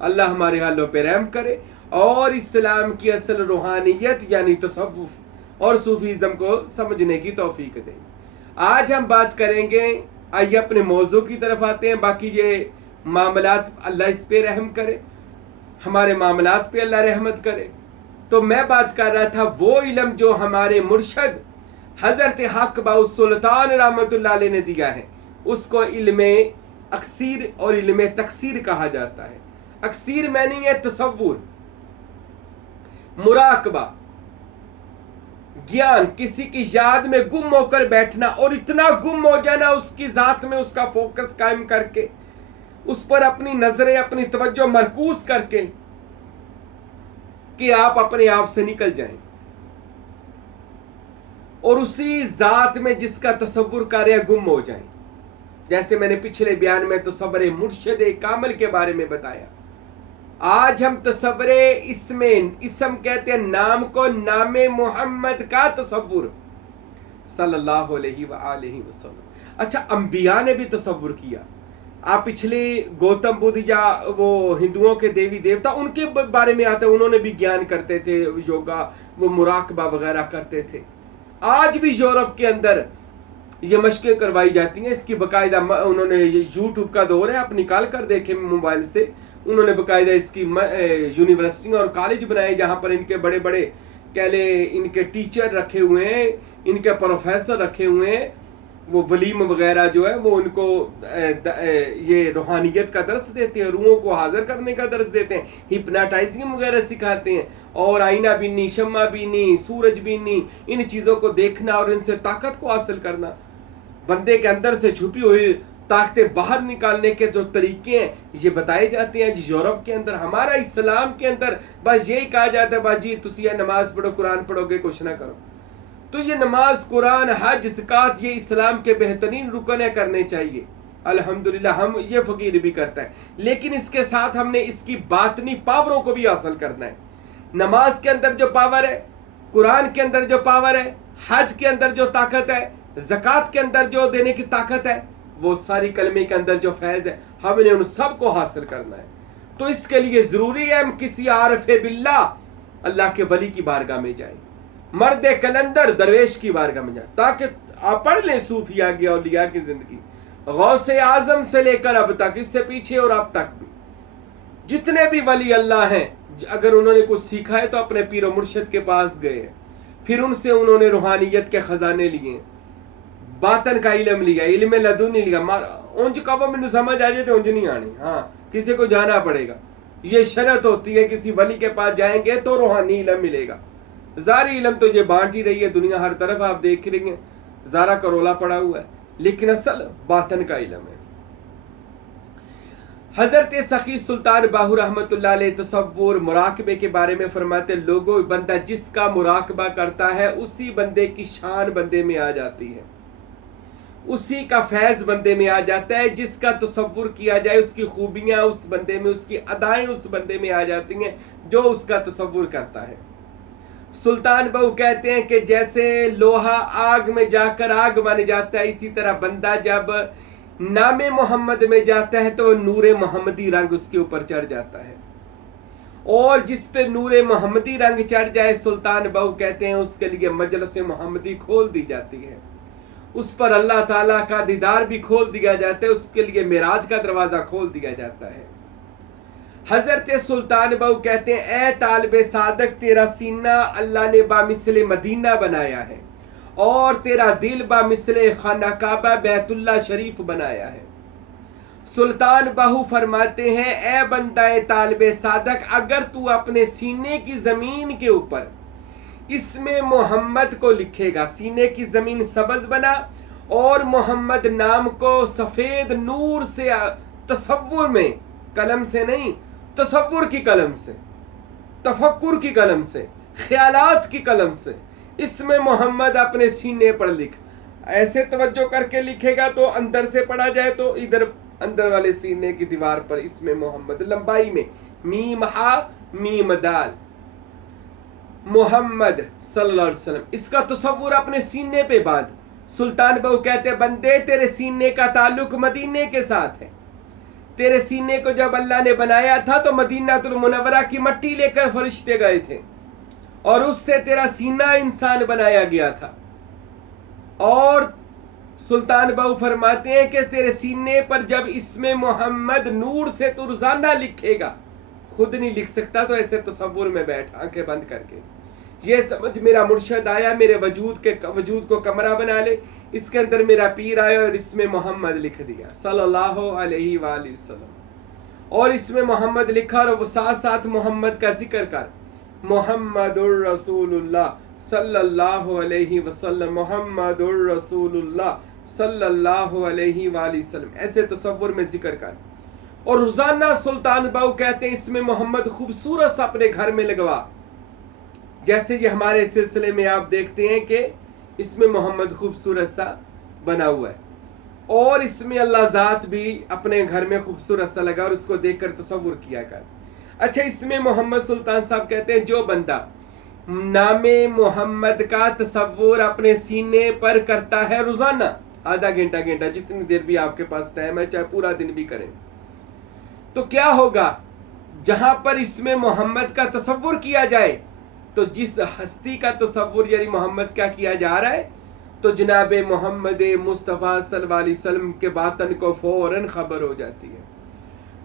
اللہ ہمارے حالوں پہ رحم کرے اور اسلام کی اصل روحانیت یعنی تصوف اور صوفیزم کو سمجھنے کی توفیق دے۔ آج ہم بات کریں گے، آئیے اپنے موضوع کی طرف آتے ہیں۔ باقی یہ معاملات اللہ اس پہ رحم کرے، ہمارے معاملات پہ اللہ رحمت کرے۔ تو میں بات کر رہا تھا وہ علم جو ہمارے مرشد حضرت حق باؤ سلطان رحمت اللہ علیہ نے دیا ہے، اس کو علم اکثیر اور علم تکثیر کہا جاتا ہے۔ اکثیر میں نہیں ہے تصور، مراقبہ، گیان، کسی کی یاد میں گم ہو کر بیٹھنا اور اتنا گم ہو جانا اس کی ذات میں، اس کا فوکس قائم کر کے، اس پر اپنی نظریں، اپنی توجہ مرکوز کر کے کہ آپ اپنے آپ سے نکل جائیں اور اسی ذات میں جس کا تصور کر رہے ہیں گم ہو جائیں۔ جیسے میں نے پچھلے بیان میں تصور مرشد کامل کے بارے میں بتایا۔ آج ہم تصور اسم کہتے ہیں نام کو، نام محمد کا تصور صلی اللہ علیہ وآلہ وسلم۔ اچھا، انبیاء نے بھی تصور کیا۔ آپ پچھلے گوتم بدھ یا وہ ہندوؤں کے دیوی دیوتا، ان کے بارے میں آتا ہے، انہوں نے بھی گیان کرتے تھے، یوگا، وہ مراقبہ وغیرہ کرتے تھے۔ آج بھی یورپ کے اندر یہ مشقیں کروائی جاتی ہیں، اس کی باقاعدہ انہوں نے، یوٹیوب کا دور ہے، آپ نکال کر دیکھیں موبائل سے، انہوں نے باقاعدہ اس کی یونیورسٹی اور کالج بنائے جہاں پر ان کے بڑے بڑے کہہ لیں ان کے ٹیچر رکھے ہوئے ہیں، ان کے پروفیسر رکھے ہوئے ہیں، وہ ولیم وغیرہ جو ہے وہ ان کو یہ روحانیت کا درس دیتے ہیں، روحوں کو حاضر کرنے کا درس دیتے ہیں، ہپناٹائزنگ وغیرہ سکھاتے ہیں، اور آئینہ بینی، شمع بینی، سورج بینی، ان چیزوں کو دیکھنا اور ان سے طاقت کو حاصل کرنا، بندے کے اندر سے چھپی ہوئی طاقتیں باہر نکالنے کے جو طریقے ہیں یہ بتائے جاتے ہیں۔ یورپ کے اندر، ہمارا اسلام کے اندر بس یہی کہا جاتا ہے، بس جی تسی نماز پڑھو، قرآن پڑھو گے، کچھ نہ کرو۔ تو یہ نماز، قرآن، حج، زکوٰۃ، یہ اسلام کے بہترین رکن کرنے چاہیے۔ الحمدللہ ہم یہ فقیر بھی کرتا ہے، لیکن اس کے ساتھ ہم نے اس کی باطنی پاوروں کو بھی حاصل کرنا ہے۔ نماز کے اندر جو پاور ہے، قرآن کے اندر جو پاور ہے، حج کے اندر جو طاقت ہے، زکوٰۃ کے اندر جو دینے کی طاقت ہے، وہ ساری کلمے کے اندر جو فیض ہے، ہم نے ان سب کو حاصل کرنا ہے۔ تو اس کے لیے ضروری ہے ہم کسی عارف باللہ، اللہ کے ولی کی بارگاہ میں جائیں، مرد کلندر درویش کی بارگاہ میں جائیں، تاکہ آپ پڑھ لیں صوفیاء کی، اولیاء کی زندگی، غوث اعظم سے لے کر اب تک، اس سے پیچھے اور اب تک بھی جتنے بھی ولی اللہ ہیں، اگر انہوں نے کچھ سیکھا ہے تو اپنے پیر و مرشد کے پاس گئے ہیں، پھر ان سے انہوں نے روحانیت کے خزانے لیے، باطن کا علم لیا، علم لدنی لیا۔ اونج کا وہ مجھے سمجھ آ جائے تو اونج نہیں آنی، ہاں کسی کو جانا پڑے گا، یہ شرط ہوتی ہے، کسی ولی کے پاس جائیں گے تو روحانی علم ملے گا۔ ظاہری علم تو یہ بانٹ ہی رہی ہے دنیا، ہر طرف آپ دیکھ رہی ہیں، زارا کرولا پڑا ہوا ہے، لیکن اصل باطن کا علم ہے۔ حضرت سخی سلطان باہو رحمت اللہ علیہ تصور مراقبے کے بارے میں فرماتے، لوگوں، بندہ جس کا مراقبہ کرتا ہے اسی بندے کی شان بندے میں آ جاتی ہے، اسی کا فیض بندے میں آ جاتا ہے، جس کا تصور کیا جائے اس کی خوبیاں اس بندے میں، اس کی ادائیں اس بندے میں آ جاتی ہیں جو اس کا تصور کرتا ہے۔ سلطان بہو کہتے ہیں کہ جیسے لوہا آگ میں جا کر آگ بن جاتا ہے، اسی طرح بندہ جب نام محمد میں جاتا ہے تو نور محمدی رنگ اس کے اوپر چڑھ جاتا ہے، اور جس پہ نور محمدی رنگ چڑھ جائے، سلطان بہو کہتے ہیں اس کے لیے مجلس محمدی کھول دی جاتی ہے، اس پر اللہ تعالیٰ کا دیدار بھی کھول دیا جاتا ہے، اس کے لیے معراج کا دروازہ کھول دیا جاتا ہے۔ حضرت سلطان بہو کہتے ہیں، اے طالب صادق، تیرا سینہ اللہ نے بامثل مدینہ بنایا ہے، اور تیرا دل بامثل خانہ کعبہ بیت اللہ شریف بنایا ہے۔ سلطان بہو فرماتے ہیں، اے بندہ طالب صادق، اگر تو اپنے سینے کی زمین کے اوپر اسم محمد کو لکھے گا، سینے کی زمین سبز بنا اور محمد نام کو سفید نور سے، تصور میں، قلم سے نہیں، تصور کی قلم سے، تفکر کی قلم سے، خیالات کی قلم سے اسم محمد اپنے سینے پر لکھ، ایسے توجہ کر کے لکھے گا تو اندر سے پڑھا جائے تو ادھر اندر والے سینے کی دیوار پر اسم محمد لمبائی میں، میم ہا میم دال، محمد صلی اللہ علیہ وسلم، اس کا تصور اپنے سینے پہ باندھ۔ سلطان بہو کہتے ہیں، بندے تیرے سینے کا تعلق مدینے کے ساتھ ہے، تیرے سینے کو جب اللہ نے بنایا تھا تو مدینہ المنورہ کی مٹی لے کر فرشتے گئے تھے اور اس سے تیرا سینہ انسان بنایا گیا تھا. اور سلطان بہو فرماتے ہیں کہ تیرے سینے پر جب اسم محمد نور سے تو روزانہ لکھے گا، خود نہیں لکھ سکتا تو ایسے تصور میں بیٹھ آنکھیں بند کر کے یہ سمجھ میرا مرشد آیا، میرے وجود کو کمرہ بنا لے، اس کے اندر میرا پیر آیا اور اسم محمد لکھ دیا صلی اللہ علیہ وآلہ وسلم. اور اسم محمد لکھا اور وہ ساتھ ساتھ محمد کا ذکر کر، محمد الرسول اللہ صلی اللہ علیہ وسلم، محمد الرسول اللہ صلی اللہ علیہ وآلہ وسلم، ایسے تصور میں ذکر کر. اور روزانہ سلطان باؤ کہتے ہیں اسم محمد خوبصورت سا اپنے گھر میں لگوا، جیسے یہ ہمارے سلسلے میں آپ دیکھتے ہیں کہ اسم محمد خوبصورت سا بنا ہوا ہے، اور اس میں اللہ ذات بھی اپنے گھر میں خوبصورت سا لگا اور اس کو دیکھ کر تصور کیا کر. اچھا، اسم محمد سلطان صاحب کہتے ہیں جو بندہ نام محمد کا تصور اپنے سینے پر کرتا ہے روزانہ، آدھا گھنٹہ جتنی دیر بھی آپ کے پاس ٹائم ہے، چاہے پورا دن بھی کریں، تو کیا ہوگا؟ جہاں پر اسم محمد کا تصور کیا جائے تو جس ہستی کا تصور یعنی محمد کا کیا جا رہا ہے تو جناب محمد مصطفیٰ صلی اللہ علیہ وسلم کے باطن کو فوراً خبر ہو جاتی ہے.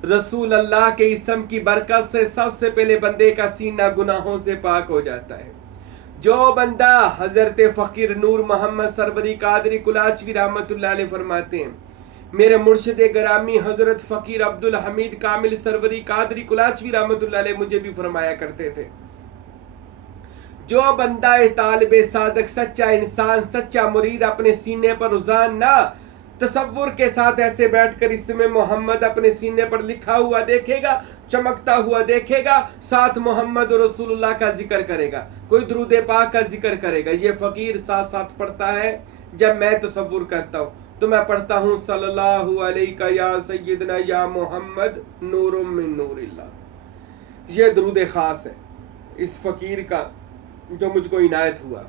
رسول اللہ کے اسم کی برکت سے سب سے پہلے بندے کا سینہ گناہوں سے پاک ہو جاتا ہے. جو بندہ حضرت فقیر نور محمد سروری قادری کلاچوی رحمۃ اللہ علیہ فرماتے ہیں، میرے مرشد گرامی حضرت فقیر عبدالحمید کامل سروری قادری کلاچوی رحمۃ اللہ علیہ مجھے بھی فرمایا کرتے تھے، جو بندہ طالب صادق، سچا انسان، سچا مرید اپنے سینے پر روزانہ تصور کے ساتھ ایسے بیٹھ کر اسم محمد اپنے سینے پر لکھا ہوا دیکھے گا، چمکتا ہوا دیکھے گا، ساتھ محمد رسول اللہ کا ذکر کرے گا، کوئی درود پاک کا ذکر کرے گا. یہ فقیر ساتھ ساتھ پڑھتا ہے. جب میں تصور کرتا ہوں تو میں پڑھتا ہوں صلی اللہ علیہ یا سیدنا یا محمد نور من نور اللہ. یہ درود خاص ہے اس فقیر کا جو مجھ کو عنایت ہوا.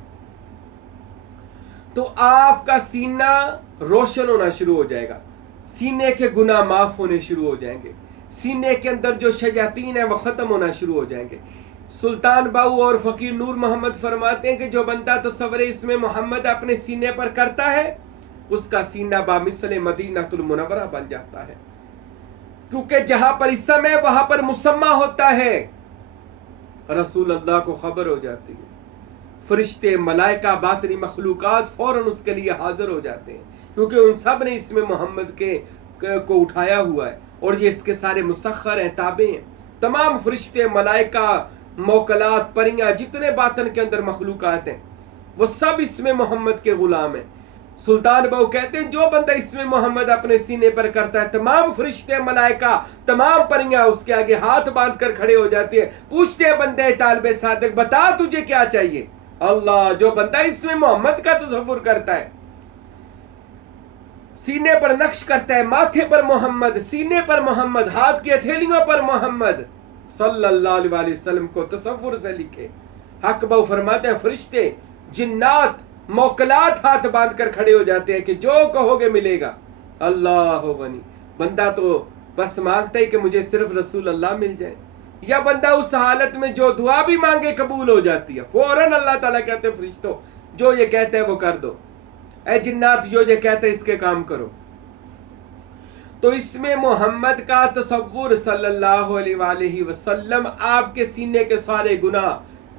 تو آپ کا سینہ روشن ہونا شروع ہو جائے گا، سینے کے گناہ معاف ہونے شروع ہو جائیں گے، سینے کے اندر جو شیاطین ہیں وہ ختم ہونا شروع ہو جائیں گے. سلطان باؤ اور فقیر نور محمد فرماتے ہیں کہ جو بندہ تصور اسم محمد اپنے سینے پر کرتا ہے اس کا سینہ بامثل مدینہ المنورہ بن جاتا ہے، کیونکہ جہاں پر اسم ہے وہاں پر مسمى ہوتا ہے. رسول اللہ کو خبر ہو جاتی ہے، فرشتے، ملائکہ، باطنی مخلوقات فوراً اس کے لیے حاضر ہو جاتے ہیں، کیونکہ ان سب نے اسم محمد کو اٹھایا ہوا ہے اور یہ اس کے سارے مسخر ہیں، تابع ہیں. تمام فرشتے، ملائکہ، موکلات، پریاں، جتنے باطن کے اندر مخلوقات ہیں وہ سب اسم محمد کے غلام ہیں. سلطان باؤ کہتے ہیں جو بندہ اسم محمد اپنے سینے پر کرتا ہے تمام فرشتے، ملائکہ، تمام پریاں اس کے آگے ہاتھ باندھ کر کھڑے ہو جاتے ہیں، پوچھتے ہیں بندے طالب صادق بتا تجھے کیا چاہیے. اللہ، جو بندہ اسم محمد کا تصور کرتا ہے، سینے پر نقش کرتا ہے، ماتھے پر محمد، سینے پر محمد، ہاتھ کی ہتھیلیوں پر محمد صلی اللہ علیہ وسلم کو تصور سے لکھے. حق باؤ فرماتے ہیں فرشتے، جنات، موکلات ہاتھ باندھ کر کھڑے ہو جاتے ہیں کہ جو کہو گے ملے گا. اللہ غنی. بندہ تو بس مانگتا ہے کہ مجھے صرف رسول اللہ مل جائے، یا بندہ اس حالت میں جو دعا بھی مانگے قبول ہو جاتی ہے. فوراً اللہ تعالیٰ کہتے ہیں فرشتوں جو یہ کہتے ہیں وہ کر دو، اے جنات جو یہ کہتے ہیں اس کے کام کرو. تو اسم محمد کا تصور صلی اللہ علیہ وآلہ وسلم آپ کے سینے کے سارے گناہ،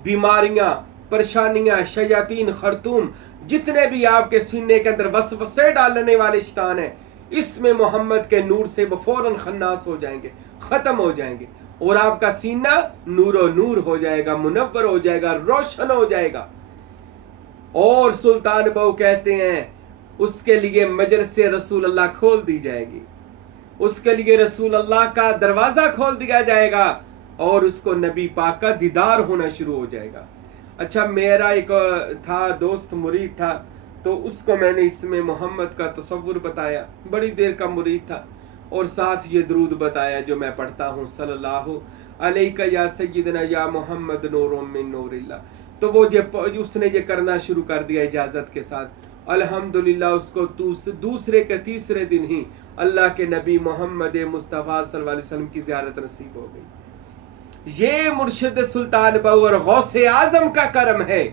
بیماریاں، پریشانیاں، شیاطین، خرطوم، جتنے بھی آپ کے سینے کے اندر وسوسے ڈالنے والے شیطان ہیں، اسم محمد کے نور سے وہ فوراً خناس ہو جائیں گے، ختم ہو جائیں گے، اور آپ کا سینہ نور و نور ہو جائے گا، منور ہو جائے گا، روشن ہو جائے گا. اور سلطان باؤ کہتے ہیں اس کے لیے مجلس رسول اللہ کھول دی جائے گی، اس کے لیے رسول اللہ کا دروازہ کھول دیا جائے گا اور اس کو نبی پاک کا دیدار ہونا شروع ہو جائے گا. اچھا، میرا ایک تھا دوست، مرید تھا، تو اس کو میں نے اسم محمد کا تصور بتایا، بڑی دیر کا مرید تھا، اور ساتھ یہ درود بتایا جو میں پڑھتا ہوں صلی اللہ علیہ یا سیدنا یا محمد نور من نور اللہ. تو وہ اس نے یہ کرنا شروع کر دیا اجازت کے ساتھ. الحمدللہ اس کو دوسرے کے تیسرے دن ہی اللہ کے نبی محمد مصطفیٰ صلی اللہ علیہ وسلم کی زیارت نصیب ہو گئی۔ یہ مرشد سلطان بہو اور غوث اعظم کا کرم ہے۔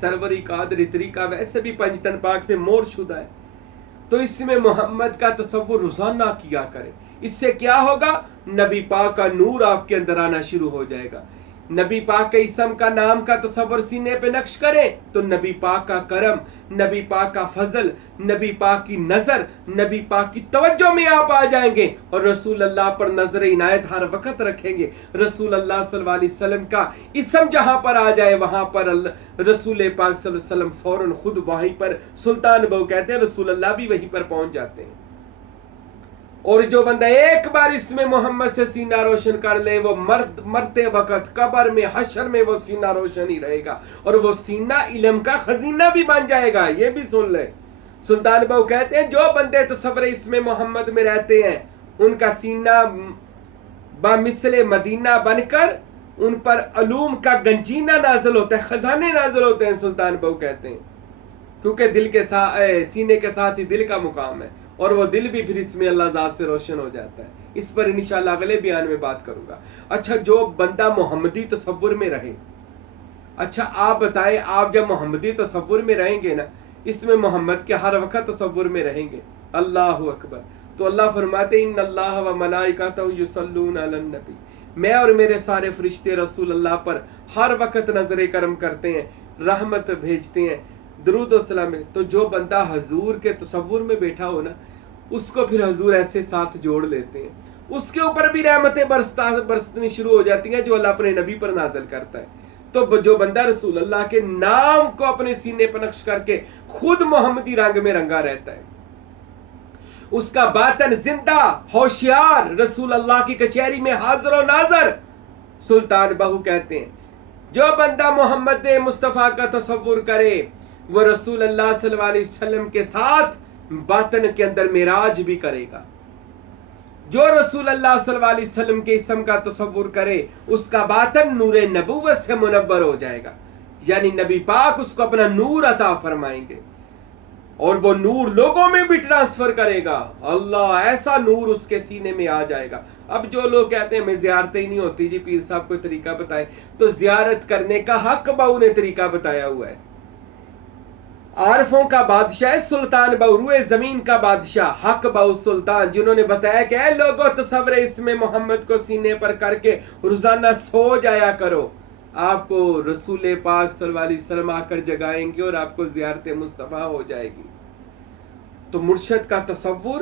سروری قادری طریقہ ویسے بھی پنجتن پاک سے مور شدہ ہے، تو اس میں محمد کا تصور روزانہ کیا کرے۔ اس سے کیا ہوگا؟ نبی پاک کا نور آپ کے اندر آنا شروع ہو جائے گا۔ نبی پاک کے اسم کا نام کا تصور سینے پہ نقش کریں تو نبی پاک کا کرم، نبی پاک کا فضل، نبی پاک کی نظر، نبی پاک کی توجہ میں آپ آ جائیں گے اور رسول اللہ پر نظر عنایت ہر وقت رکھیں گے۔ رسول اللہ صلی اللہ علیہ وسلم کا اسم جہاں پر آ جائے وہاں پر رسول پاک صلی اللہ علیہ وسلم فوراً خود وہیں پر، سلطان بہو کہتے ہیں رسول اللہ بھی وہیں پر پہنچ جاتے ہیں۔ اور جو بندہ ایک بار اس میں محمد سے سینہ روشن کر لے، وہ مرتے وقت قبر میں حشر میں وہ سینہ روشن ہی رہے گا، اور وہ سینہ علم کا خزینہ بھی بن جائے گا۔ یہ بھی سن لے، سلطان بہو کہتے ہیں جو بندے تصور اس میں محمد میں رہتے ہیں ان کا سینہ بمثل مدینہ بن کر ان پر علوم کا گنجینہ نازل ہوتا ہے، خزانے نازل ہوتے ہیں۔ سلطان بہو کہتے ہیں کیونکہ دل کے ساتھ، سینے کے ساتھ ہی دل کا مقام ہے، اور وہ دل بھی پھر اس میں اللہ ذات سے روشن ہو جاتا ہے۔ اس پر انشاءاللہ اگلے بیان میں بات کروں گا۔ اچھا، جو بندہ محمدی تصور میں رہے، اچھا آپ بتائیں، آپ جب محمدی تصور میں رہیں گے نا، اس میں محمد کے ہر وقت تصور میں رہیں گے، اللہ اکبر، تو اللہ فرماتے ان اللہ و ملائکتہ یصلون علی النبی، میں اور میرے سارے فرشتے رسول اللہ پر ہر وقت نظر کرم کرتے ہیں، رحمت بھیجتے ہیں، درود و سلام ہے۔ تو جو بندہ حضور کے تصور میں بیٹھا ہو نا، اس کو پھر حضور ایسے ساتھ جوڑ لیتے ہیں، اس کے اوپر بھی رحمتیں برسنی شروع ہو جاتی ہیں جو اللہ اپنے نبی پر نازل کرتا ہے۔ تو جو بندہ رسول اللہ کے نام کو اپنے سینے پر نقش کر کے خود محمدی رنگ میں رنگا رہتا ہے، اس کا باطن زندہ ہوشیار رسول اللہ کی کچہری میں حاضر و ناظر۔ سلطان بہو کہتے ہیں جو بندہ محمد مصطفیٰ کا تصور کرے وہ رسول اللہ صلی اللہ علیہ وسلم کے ساتھ باطن کے اندر معراج بھی کرے گا۔ جو رسول اللہ صلی اللہ علیہ وسلم کے اسم کا تصور کرے اس کا باطن نور نبوت سے منور ہو جائے گا، یعنی نبی پاک اس کو اپنا نور عطا فرمائیں گے اور وہ نور لوگوں میں بھی ٹرانسفر کرے گا۔ اللہ، ایسا نور اس کے سینے میں آ جائے گا۔ اب جو لوگ کہتے ہیں میں زیارتیں ہی نہیں ہوتی جی، پیر صاحب کوئی طریقہ بتائیں، تو زیارت کرنے کا حق بہو نے طریقہ بتایا ہوا ہے۔ عارفوں کا بادشاہ سلطان بہو، روئے زمین کا بادشاہ حق بہو سلطان، جنہوں نے بتایا کہ اے لوگوں تصور اس میں محمد کو سینے پر کر کے روزانہ سو جایا کرو، آپ کو رسول پاک صلی اللہ علیہ وسلم آ کر جگائیں گے اور آپ کو زیارت مصطفیٰ ہو جائے گی۔ تو مرشد کا تصور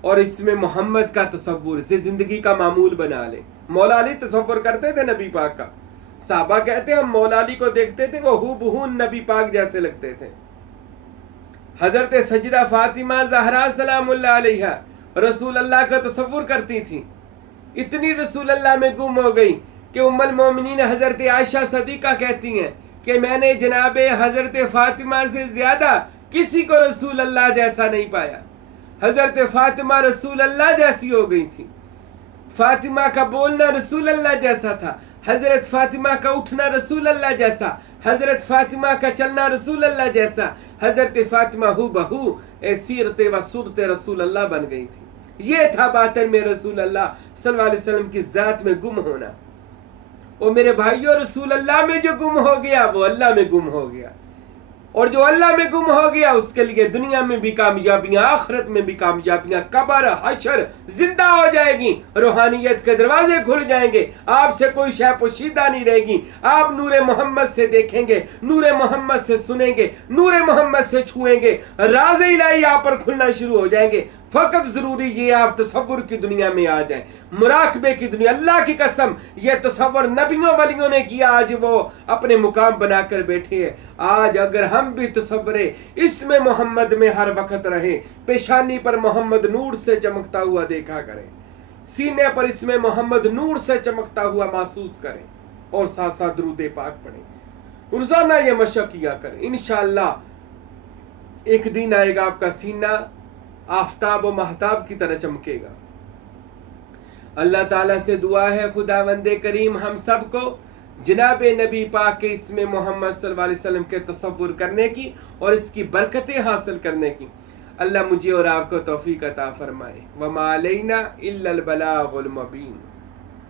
اور اس میں محمد کا تصور سے زندگی کا معمول بنا لیں۔ مولا علی تصور کرتے تھے نبی پاک کا، صحابہ کہتے ہیں ہم مولا علی کو دیکھتے تھے وہ ہو بہو نبی پاک جیسے لگتے تھے۔ حضرت سیدہ فاطمہ زہرا سلام اللہ علیہ رسول اللہ کا تصور کرتی تھی، اتنی رسول اللہ میں گم ہو گئی کہ ام المومنین حضرت عائشہ صدیقہ کہتی ہیں کہ میں نے جناب حضرت فاطمہ سے زیادہ کسی کو رسول اللہ جیسا نہیں پایا۔ حضرت فاطمہ رسول اللہ جیسی ہو گئی تھی، فاطمہ کا بولنا رسول اللہ جیسا تھا، حضرت فاطمہ کا اٹھنا رسول اللہ جیسا، حضرت فاطمہ کا چلنا رسول اللہ جیسا، حضرت فاطمہ ہو بہو سیرت و صورت رسول اللہ بن گئی تھی۔ یہ تھا باطن میں رسول اللہ صلی اللہ علیہ وسلم کی ذات میں گم ہونا۔ اور میرے بھائیوں، رسول اللہ میں جو گم ہو گیا وہ اللہ میں گم ہو گیا، اور جو اللہ میں گم ہو گیا اس کے لیے دنیا میں بھی کامیابیاں، آخرت میں بھی کامیابیاں، قبر حشر زندہ ہو جائے گی، روحانیت کے دروازے کھل جائیں گے، آپ سے کوئی شے پوشیدہ نہیں رہے گی، آپ نور محمد سے دیکھیں گے، نور محمد سے سنیں گے، نور محمد سے چھوئیں گے، راز الہی آپ پر کھلنا شروع ہو جائیں گے۔ فقط ضروری یہ آپ تصور کی دنیا میں آ جائیں، مراقبے کی دنیا۔ اللہ کی قسم یہ تصور نبیوں ولیوں نے کیا، آج وہ اپنے مقام بنا کر بیٹھے ہیں۔ آج اگر ہم بھی تصور اس میں محمد میں ہر وقت رہیں، پیشانی پر محمد نور سے چمکتا ہوا دیکھا کریں، سینے پر اس میں محمد نور سے چمکتا ہوا محسوس کریں، اور ساتھ ساتھ درود پاک پڑھیں، روزانہ یہ مشق کیا کریں۔ انشاءاللہ ایک دن آئے گا آپ کا سینہ آفتاب و مہتاب کی طرح چمکے گا۔ اللہ تعالیٰ سے دعا ہے خداوند کریم ہم سب کو جناب نبی پاک کے اسم محمد صلی اللہ علیہ وسلم کے تصور کرنے کی اور اس کی برکتیں حاصل کرنے کی۔ اللہ مجھے اور آپ کو توفیق عطا فرمائے۔ وما علینا الا البلاغ المبین۔